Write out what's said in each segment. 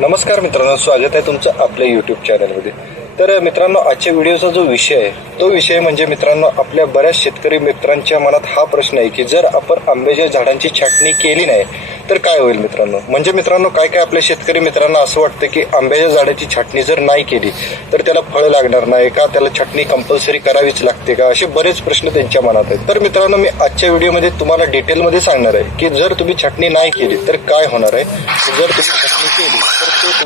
नमस्कार मित्रांनो स्वागत आहे तुमचं आपल्या युट्यूब चॅनलमध्ये तर मित्रांनो आजच्या व्हिडिओचा जो विषय आहे तो विषय म्हणजे मित्रांनो आपल्या बऱ्याच शेतकरी मित्रांच्या मनात हा प्रश्न आहे की जर आपण आंब्याच्या झाडांची छाटणी केली नाही तर काय होईल मित्रांनो? म्हणजे मित्रांनो काय काय आपल्या शेतकरी मित्रांना असं वाटतं की आंब्याच्या झाडाची छाटणी जर नाही केली तर त्याला फळ लागणार नाही का? त्याला छाटणी कंपल्सरी करावीच लागते का? असे बरेच प्रश्न त्यांच्या मनात आहेत. तर मित्रांनो मी आजच्या व्हिडिओमध्ये तुम्हाला डिटेलमध्ये सांगणार आहे की जर तुम्ही छाटणी नाही केली तर काय होणार आहे? जर तुम्ही छाटणी केली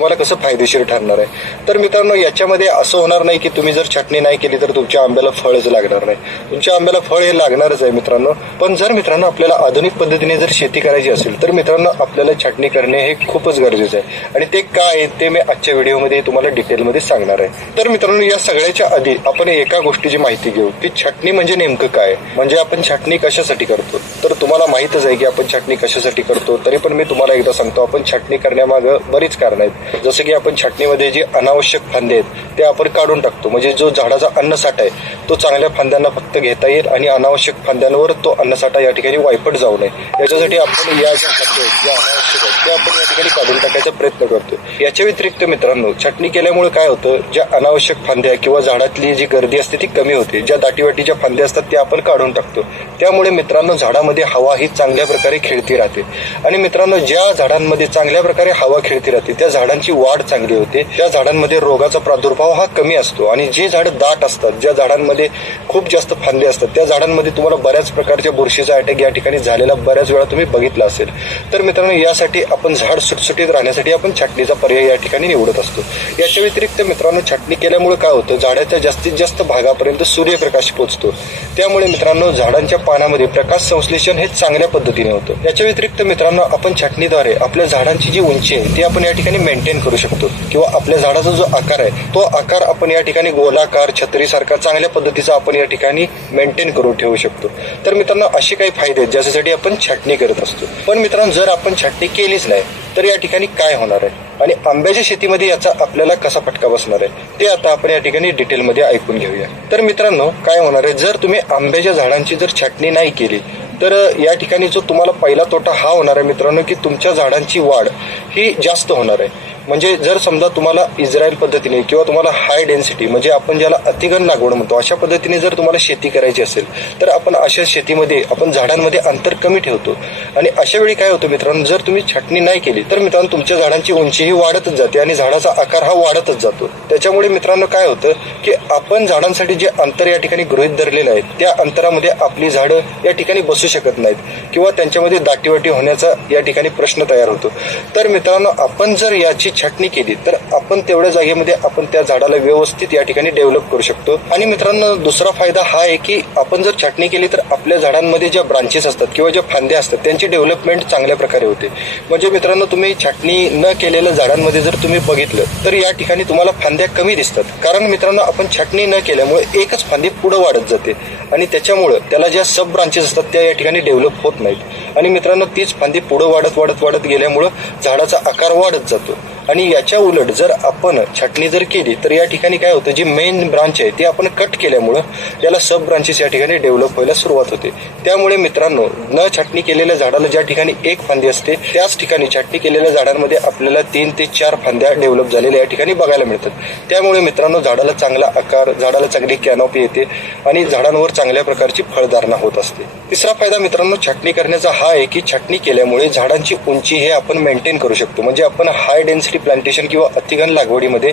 तुम्हाला कसं फायदेशीर ठरणार आहे? तर मित्रांनो याच्यामध्ये असं होणार नाही की तुम्ही जर छाटणी नाही केली तर तुमच्या आंब्याला फळच लागणार नाही. तुमच्या आंब्याला फळ हे लागणारच आहे मित्रांनो. पण जर मित्रांनो आपल्याला आधुनिक पद्धतीने जर शेती करायची असेल तर मित्रांनो आपल्याला छाटणी करणे हे खूपच गरजेचं आहे. आणि ते काय आहे ते मी आजच्या व्हिडिओमध्ये तुम्हाला डिटेलमध्ये सांगणार आहे. तर मित्रांनो या सगळ्याच्या आधी आपण एका गोष्टीची माहिती घेऊ की छाटणी म्हणजे नेमकं काय? म्हणजे आपण छाटणी कशासाठी करतो? तर तुम्हाला माहितच आहे की आपण छाटणी कशासाठी करतो? तरी पण मी तुम्हाला एकदा सांगतो आपण छाटणी करण्यामागं बरीच कारण आहेत. जसं की आपण छाटणीमध्ये जे अनावश्यक फांदे आहेत ते आपण काढून टाकतो. म्हणजे जो झाडाचा अन्नसाठा आहे तो चांगल्या फांद्यांना फक्त घेता येईल आणि अनावश्यक फांद्यांवर तो अन्नसाठा या ठिकाणी वायपट जाऊ नये. याच्यासाठी आपण या ज्या फांद्या आहेत ज्या अनावश्यक आहेत त्या आपण या ठिकाणी काढून टाकायचा प्रयत्न करतो याच्या व्यतिरिक्त मित्रांनो छाटणी केल्यामुळे काय होतं ज्या अनावश्यक फांद्या किंवा झाडातली जी गर्दी असते ती कमी होते. ज्या दाटीवाटीच्या फांद्या असतात त्या आपण काढून टाकतो. त्यामुळे मित्रांनो झाडामध्ये हवा ही चांगल्या प्रकारे खेळती राहते. आणि मित्रांनो ज्या झाडांमध्ये चांगल्या प्रकारे हवा खेळती राहते त्या झाडांची वाढ चांगली होते. त्या झाडांमध्ये रोगाचा प्रादुर्भाव हा कमी असतो आणि जे झाड दाट असतात ज्या झाडांमध्ये खूप जास्त फांदे असतात त्या झाडांमध्ये तुम्हाला बऱ्याच प्रकारच्या बुरशीचा अटॅक या ठिकाणी झालेला बऱ्याच वेळा तुम्ही बघितला असेल. तर मित्रांनो यासाठी आपण झाड सुटसुटीत राहण्यासाठी आपण छाटणीचा पर्याय या ठिकाणी निवडत असतो. याच्या व्यतिरिक्त मित्रांनो छाटणी केल्यामुळे काय होतं? झाडाच्या जास्तीत जास्त भागापर्यंत सूर्यप्रकाश पोहोचतो त्यामुळे मित्रांनो झाडांच्या पानामध्ये प्रकाश संश्लेषण हे चांगल्या पद्धतीने होतं. याच्या व्यतिरिक्त मित्रांनो आपण छाटणीद्वारे आपल्या झाडांची जी उंची आहे ती आपण या ठिकाणी मेंटेन करू शकतो. किंवा आपल्या झाडाचा जो आकार आहे तो आकार आपण या ठिकाणी गोलाकार छत्रीसारखा चांगल्या पद्धतीचा आपण या ठिकाणी मेंटेन करून ठेवू शकतो. तर मित्रांनो असे काही फायदे आहेत ज्याच्यासाठी आपण छाटणी करत असतो. पण मित्रांनो जर आपण छाटणी केलीच नाही तर या ठिकाणी काय होणार आहे? आणि आंब्याच्या शेतीमध्ये याचा आपल्याला कसा फटका बसणार आहे? ते आता आपण या ठिकाणी डिटेलमध्ये ऐकून घेऊया. तर मित्रांनो काय होणार आहे? जर तुम्ही आंब्याच्या झाडांची जर छाटणी नाही केली तर या ठिकाणी जो तुम्हाला पहिला तोटा हा होणार आहे मित्रांनो की तुमच्या झाडांची वाढ ही जास्त होणार आहे. म्हणजे जर समजा तुम्हाला इस्रायल पद्धतीने किंवा तुम्हाला हाय डेन्सिटी म्हणजे आपण ज्याला अतिघन लागवड म्हणतो अशा पद्धतीने जर तुम्हाला शेती करायची असेल तर आपण अशा शेतीमध्ये आपण झाडांमध्ये अंतर कमी ठेवतो. आणि अशा वेळी काय होतं मित्रांनो जर तुम्ही छाटणी नाही केली तर मित्रांनो तुमच्या झाडांची उंची ही वाढतच जाते आणि झाडाचा आकार हा वाढतच जातो. त्याच्यामुळे मित्रांनो काय होतं की आपण झाडांसाठी जे अंतर या ठिकाणी गृहित धरलेलं आहे त्या अंतरामध्ये आपली झाडं या ठिकाणी बसू शकत नाहीत किंवा त्यांच्यामध्ये दाटीवाटी होण्याचा या ठिकाणी प्रश्न तयार होतो. तर मित्रांनो आपण जर याची छाटणी केली तर आपण तेवढ्या जागेमध्ये आपण त्या झाडाला व्यवस्थित या ठिकाणी डेव्हलप करू शकतो. आणि मित्रांनो दुसरा फायदा हा आहे की आपण जर छाटणी केली तर आपल्या झाडांमध्ये ज्या ब्रांचेस असतात किंवा ज्या फांद्या असतात त्यांची डेव्हलपमेंट चांगल्या प्रकारे होते. म्हणजे मित्रांनो तुम्ही छाटणी न केलेल्या झाडांमध्ये जर तुम्ही बघितलं तर या ठिकाणी तुम्हाला फांद्या कमी दिसतात. कारण मित्रांनो आपण छाटणी न केल्यामुळे एकच फांदी पुढे वाढत जाते. आणि त्याच्यामुळं त्याला ज्या सब ब्रांचेस असतात त्या या ठिकाणी डेव्हलप होत नाहीत. आणि मित्रांनो तीच फांदी पुढे वाढत वाढत वाढत गेल्यामुळं झाडाचा आकार वाढत जातो. आणि याच्या उलट जर आपण छाटणी जर केली तर या ठिकाणी काय होतं जी मेन ब्रांच आहे ती आपण कट केल्यामुळं याला सब ब्रांचेस या ठिकाणी डेव्हलप व्हायला सुरुवात होते. त्यामुळे मित्रांनो न छाटणी केलेल्या झाडाला ज्या ठिकाणी एक फांदी असते त्याच ठिकाणी छाटणी केलेल्या झाडांमध्ये आपल्याला तीन ते चार फांद्या डेव्हलप झालेल्या या ठिकाणी बघायला मिळतात. त्यामुळे मित्रांनो झाडाला चांगला आकार झाडाला चांगली कॅनॉपी येते आणि झाडांवर चांगल्या प्रकारची फळधारणा होत असते. तिसरा फायदा मित्रांनो छाटणी करण्याचा हा आहे की छाटणी केल्यामुळे झाडांची उंची हे आपण मेंटेन करू शकतो. म्हणजे आपण हाय डेन्सिटी प्लांटेशन किंवा अतिघन लागवडीमध्ये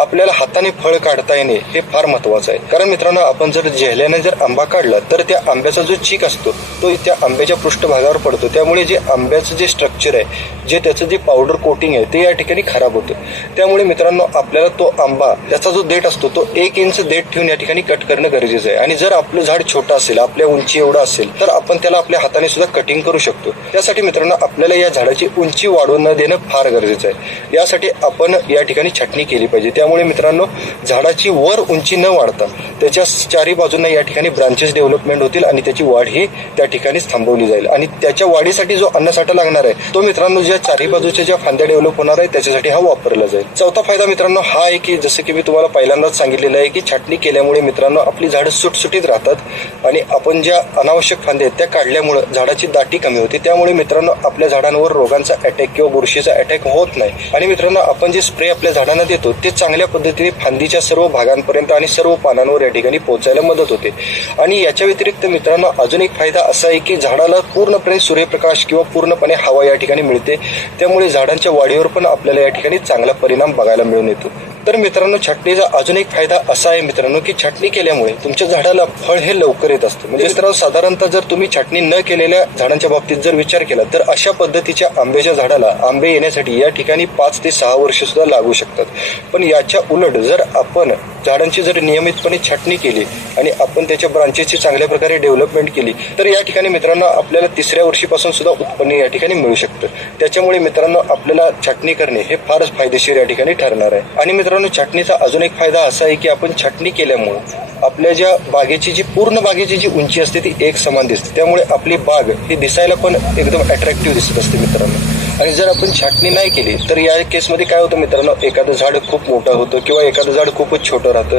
आपल्याला हाताने फळ काढता येणे हे फार महत्वाचं आहे. कारण मित्रांनो आपण जर जेहल्याने जर आंबा काढला तर त्या आंब्याचा जो चीक असतो तो त्या आंब्याच्या पृष्ठभागावर पडतो. त्यामुळे जे आंब्याचं जे स्ट्रक्चर आहे जे त्याचं जे पावडर कोटिंग आहे ते या ठिकाणी खराब होतं. त्यामुळे मित्रांनो आपल्याला तो आंबा त्याचा जो देठ असतो तो एक इंच देठ ठेवून या ठिकाणी कट करणं गरजेचं आहे. आणि जर आपलं झाड छोटं असेल आपल्या उंची एवढं असेल तर आपण त्याला आपल्या हाताने सुद्धा कटिंग करू शकतो. त्यासाठी मित्रांनो आपल्याला या झाडाची उंची वाढवून न देणं फार गरजेचं आहे. या त्यासाठी आपण या ठिकाणी छाटणी केली पाहिजे. त्यामुळे मित्रांनो झाडाची वर उंची न वाढता त्याच्या चारी बाजूंना या ठिकाणी ब्रांचेस डेव्हलपमेंट होतील आणि त्याची वाढ ही त्या ठिकाणीच थांबवली जाईल. आणि त्याच्या वाढीसाठी जो अन्नसाठा लागणार आहे तो मित्रांनो ज्या चारी बाजूच्या ज्या फांद्या डेव्हलप होणार आहे त्याच्यासाठी हा वापरला जाईल. चौथा फायदा मित्रांनो हा आहे की जसं की मी तुम्हाला पहिल्यांदाच सांगितलेलं आहे की छाटणी केल्यामुळे मित्रांनो आपली झाडं सुटसुटीत राहतात आणि आपण ज्या अनावश्यक फांद्या आहेत त्या काढल्यामुळं झाडाची दाटी कमी होते. त्यामुळे मित्रांनो आपल्या झाडांवर रोगांचा अटॅक किंवा बुरशीचा अटॅक होत नाही. आणि आणि मित्रांनो आपण जे स्प्रे आपल्या झाडांना देतो ते चांगल्या पद्धतीने फांदीच्या सर्व भागांपर्यंत आणि सर्व पानांवर या ठिकाणी पोहोचायला मदत होते. आणि याच्या व्यतिरिक्त मित्रांनो अजून एक फायदा असा आहे की झाडाला पूर्णपणे सूर्यप्रकाश किंवा पूर्णपणे हवा या ठिकाणी मिळते. त्यामुळे झाडांच्या वाढीवर पण आपल्याला या ठिकाणी चांगला परिणाम बघायला मिळून येतो. तर मित्रांनो छाटणीचा अजून एक फायदा असा आहे मित्रांनो की छाटणी केल्यामुळे तुमच्या झाडाला फळ हे लवकर येत असतं. म्हणजे मित्रांनो साधारणतः जर तुम्ही छाटणी न केलेल्या झाडांच्या बाबतीत जर विचार केला तर अशा पद्धतीच्या आंब्याच्या झाडाला आंबे येण्यासाठी या ठिकाणी पाच ते सहा वर्ष सुद्धा लागू शकतात. पण याच्या उलट जर आपण झाडांची जर नियमितपणे छाटणी केली आणि आपण त्याच्या ब्रांचेसची चांगल्या प्रकारे डेव्हलपमेंट केली तर या ठिकाणी मित्रांनो आपल्याला तिसऱ्या वर्षीपासून सुद्धा उत्पन्न या ठिकाणी मिळू शकतं. त्याच्यामुळे मित्रांनो आपल्याला छाटणी करणे हे फारच फायदेशीर या ठिकाणी ठरणार आहे. आणि मित्रांनो छाटणीचा अजून एक फायदा असा आहे की आपण छाटणी केल्यामुळे आपल्या ज्या बागेची जी पूर्ण बागेची जी उंची असते ती एक समान दिसते. त्यामुळे आपली बाग ही दिसायला पण एकदम अट्रॅक्टिव्ह दिसत असते मित्रांनो. आणि जर आपण छाटणी नाही केली तर या केसमध्ये काय होतं मित्रांनो? एखादं झाड खूप मोठं होतं किंवा एखादं झाड खूपच छोटं राहतं.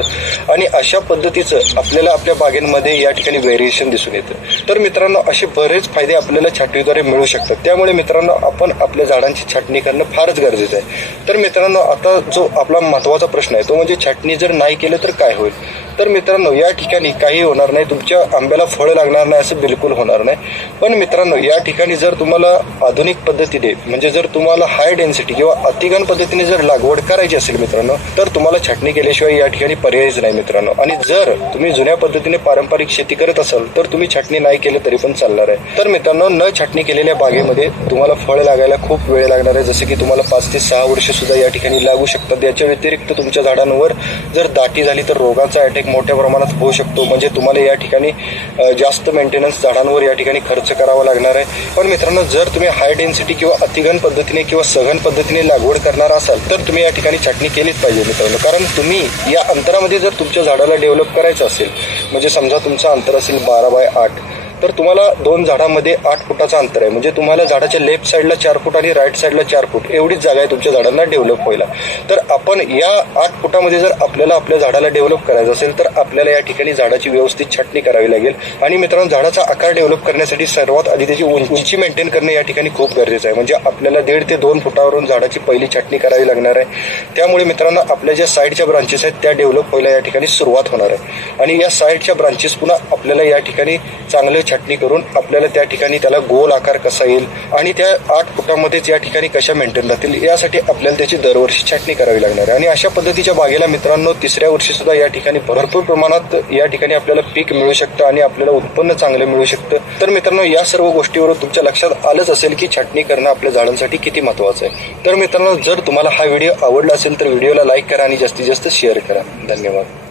आणि अशा पद्धतीचं आपल्याला आपल्या बागेंमध्ये या ठिकाणी व्हेरिएशन दिसून येतं. तर मित्रांनो असे बरेच फायदे आपल्याला छाटणीद्वारे मिळू शकतात. त्यामुळे मित्रांनो आपण आपल्या झाडांची छाटणी करणं फारच गरजेचं आहे. तर मित्रांनो आता जो आपला महत्त्वाचा प्रश्न आहे तो म्हणजे छाटणी जर नाही केलं तर काय होईल? तर मित्रांनो या ठिकाणी काही होणार नाही. तुमच्या आंब्याला फळ लागणार नाही असं बिलकुल होणार नाही. पण मित्रांनो या ठिकाणी जर तुम्हाला आधुनिक पद्धतीने म्हणजे जर तुम्हाला हाय डेन्सिटी किंवा अतिघन पद्धतीने जर लागवड करायची असेल मित्रांनो तर तुम्हाला छाटणी केल्याशिवाय या ठिकाणी पर्यायच नाही मित्रांनो. आणि जर तुम्ही जुन्या पद्धतीने पारंपरिक शेती करत असाल तर तुम्ही छाटणी नाही केली तरी पण चालणार आहे. तर मित्रांनो न छाटणी केलेल्या बागेमध्ये तुम्हाला फळ लागायला खूप वेळ लागणार आहे. जसे की तुम्हाला पाच ते सहा वर्ष सुद्धा या ठिकाणी लागू शकतात. याच्या व्यतिरिक्त तुमच्या झाडांवर जर दाटी झाली तर रोगाचा अटॅक मोठ्या प्रमाणात होऊ शकतो. म्हणजे तुम्हाला या ठिकाणी जास्त मेंटेनन्स झाडांवर या ठिकाणी खर्च करावा लागणार आहे. पण मित्रांनो जर तुम्ही हाय डेन्सिटी किंवा अतिघन पद्धतीने किंवा सघन पद्धतीने लागवड करणार असाल तर तुम्ही या ठिकाणी छाटणी केलीच पाहिजे मित्रांनो. कारण तुम्ही या अंतरामध्ये जर तुमच्या झाडाला डेव्हलप करायचं असेल म्हणजे समजा तुमचं अंतर असेल बारा बाय आठ तर तुम्हाला दोन झाडामध्ये आठ फुटाचं अंतर आहे. म्हणजे तुम्हाला झाडाच्या लेफ्ट साईडला चार फूट आणि राईट साईडला चार फूट एवढीच जागा आहे तुमच्या झाडांना डेव्हलप व्हायला. तर आपण या आठ फुटामध्ये जर आपल्याला आपल्या झाडाला डेव्हलप करायचं असेल तर आपल्याला या ठिकाणी झाडाची व्यवस्थित छाटणी करावी लागेल. आणि मित्रांनो झाडाचा आकार डेव्हलप करण्यासाठी सर्वात आधी त्याची उंची मेंटेन करणे या ठिकाणी खूप गरजेचं आहे. म्हणजे आपल्याला दीड ते दोन फुटावरून झाडाची पहिली छाटणी करावी लागणार आहे. त्यामुळे मित्रांनो आपल्या ज्या साईडच्या ब्रांचेस आहेत त्या डेव्हलप व्हायला या ठिकाणी सुरुवात होणार आहे. आणि या साईडच्या ब्रांचेस पुन्हा आपल्याला या ठिकाणी चांगलं छाटणी करून आपल्याला त्या ठिकाणी त्याला गोल आकार कसा येईल आणि त्या आठ फुटामध्येच या ठिकाणी कशा मेंटेन राहतील यासाठी आपल्याला त्याची दरवर्षी छाटणी करावी लागणार आहे. आणि अशा पद्धतीच्या बागेला मित्रांनो तिसऱ्या वर्षी सुद्धा या ठिकाणी भरपूर प्रमाणात या ठिकाणी आपल्याला पीक मिळू शकतं आणि आपल्याला उत्पन्न चांगलं मिळू शकतं. तर मित्रांनो या सर्व गोष्टीवरून तुमच्या लक्षात आलंच असेल की छाटणी करणं आपल्या झाडांसाठी किती महत्वाचं आहे. तर मित्रांनो जर तुम्हाला हा व्हिडिओ आवडला असेल तर व्हिडिओला लाईक करा आणि जास्तीत जास्त शेअर करा. धन्यवाद.